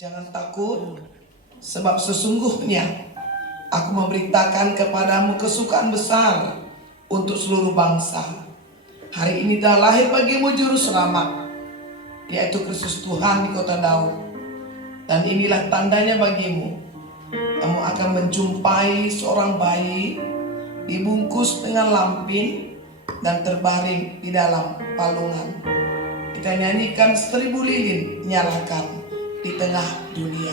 Jangan takut, sebab sesungguhnya aku memberitakan kepadamu kesukaan besar untuk seluruh bangsa. Hari ini telah lahir bagimu juru selamat, yaitu Kristus Tuhan di kota Daud. Dan inilah tandanya bagimu, kamu akan menjumpai seorang bayi dibungkus dengan lampin dan terbaring di dalam palungan. Kita nyanyikan 1000 lilin nyalakan di tengah dunia.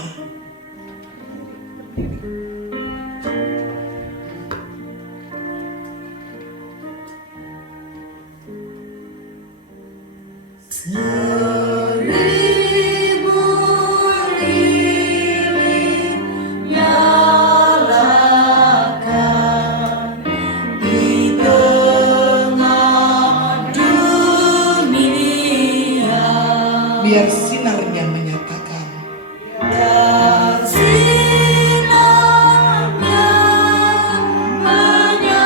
Biar sinarnya menyatakan, dan sinarnya menyatakan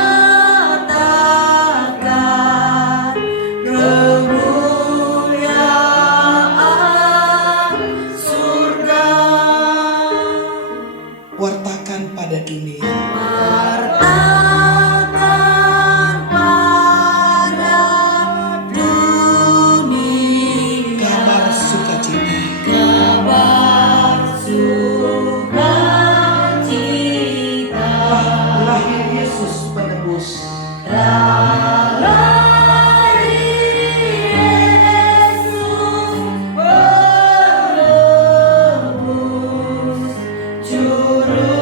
kemuliaan surga. wartakan pada dunia Wartakan pada dunia kabar sukacita. kabar sukacita. Lahir Yesus penebus. Lahir Yesus penebus, juru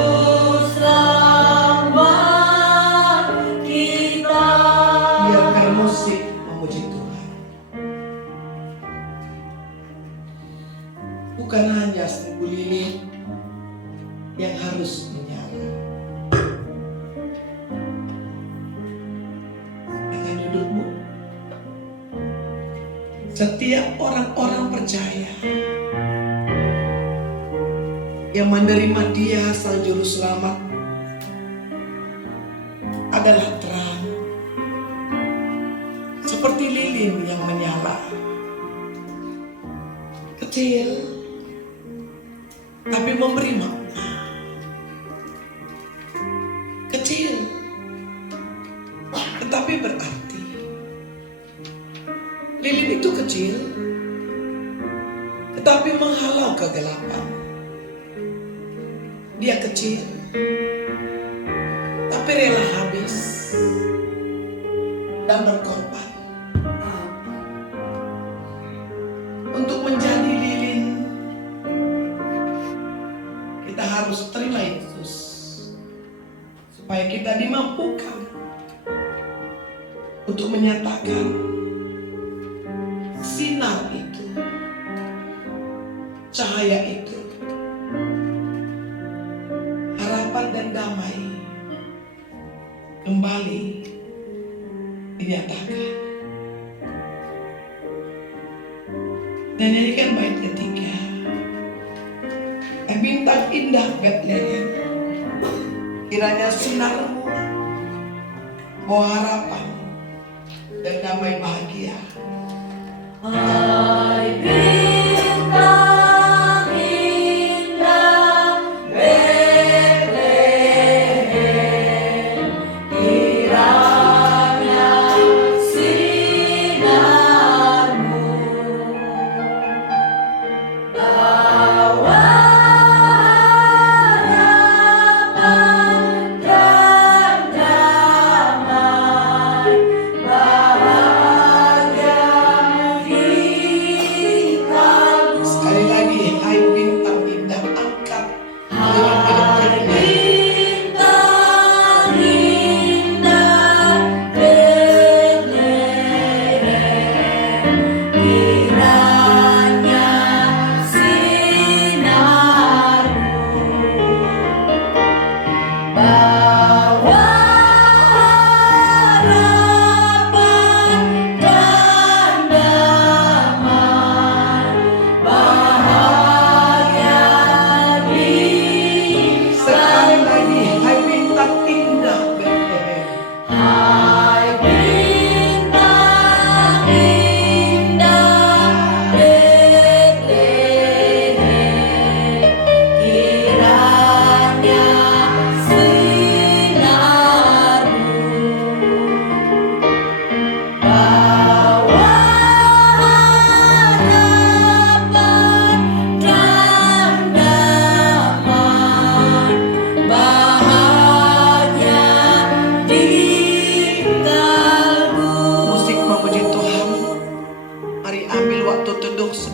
selamat kita. Biarkan musik memuji Tuhan. Bukan hanya 1000 lilin yang harus menyala. Dengan dudukmu, setiap orang-orang percaya yang menerima Dia sang juru selamat adalah terang, seperti lilin yang menyala, kecil tapi memberi makna, kecil tetapi berarti. Lilin itu kecil tetapi menghalau kegelapan. Dia kecil tapi rela habis dan berkorban untuk menjadi lilin. Kita harus terima Yesus supaya kita dimampukan untuk menyatakan sinar itu, cahaya itu, harapan dan damai kembali dinyatakan. Dan nyanyikan bait ketiga, bintang indah Betlehem, kiranya sinarmu bawa harapan dan damai bahagia. Hai bintang indah Betlehem, kiranya sinarmu bawa harapan dan damai bahagia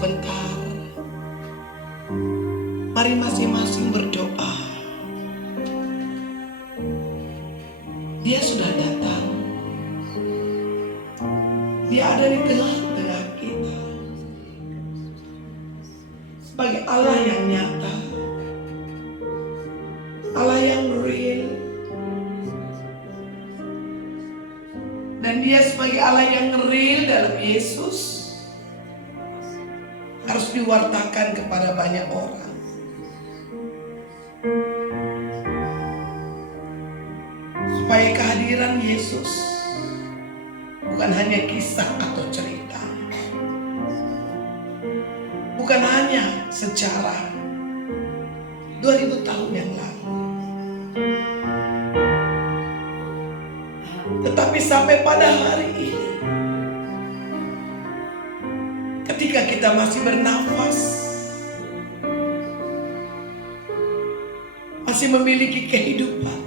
sebentar. Mari masing-masing berdoa. Dia sudah datang. Dia ada di tengah-tengah kita. Sebagai Allah yang nyata. Allah yang real. Dan dia sebagai Allah yang real dalam Yesus harus diwartakan kepada banyak orang. Supaya kehadiran Yesus bukan hanya kisah atau cerita, bukan hanya sejarah 2000 tahun yang lalu, tetapi sampai pada hari ini, ketika kita masih bernafas, masih memiliki kehidupan,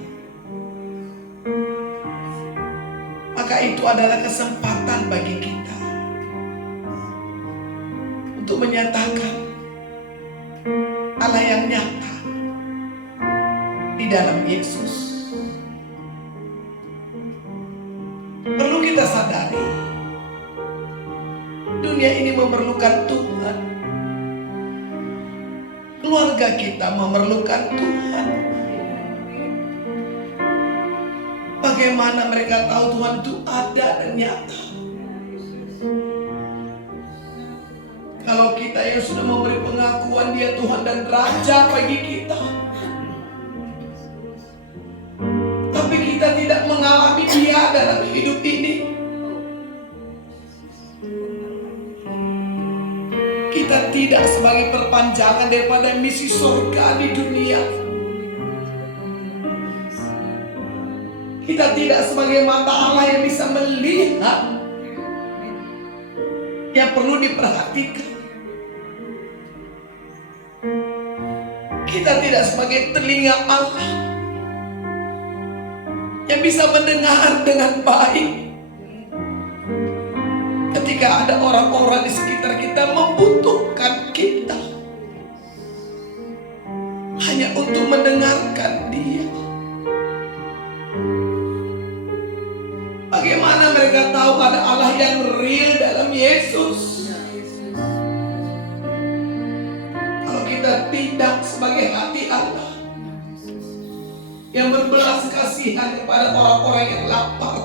maka itu adalah kesempatan bagi kita untuk menyatakan Allah yang nyata di dalam Yesus. Perlu kita sadari, dunia ini memerlukan Tuhan. Keluarga kita memerlukan Tuhan. Bagaimana mereka tahu Tuhan itu ada dan nyata? Kalau kita yang sudah memberi pengakuan Dia Tuhan dan Raja bagi kita, tapi kita tidak mengalami Dia dalam hidup ini, kita tidak sebagai perpanjangan daripada misi surga di dunia. Kita tidak sebagai mata Allah yang bisa melihat. Yang perlu diperhatikan, kita tidak sebagai telinga Allah yang bisa mendengar dengan baik ketika ada orang-orang di sekitar kita membutuhkan kita, hanya untuk mendengarkan Dia. Bagaimana mereka tahu ada Allah yang real dalam Yesus? Kalau kita tidak sebagai hati Allah yang berbelas kasihan kepada orang-orang yang lapar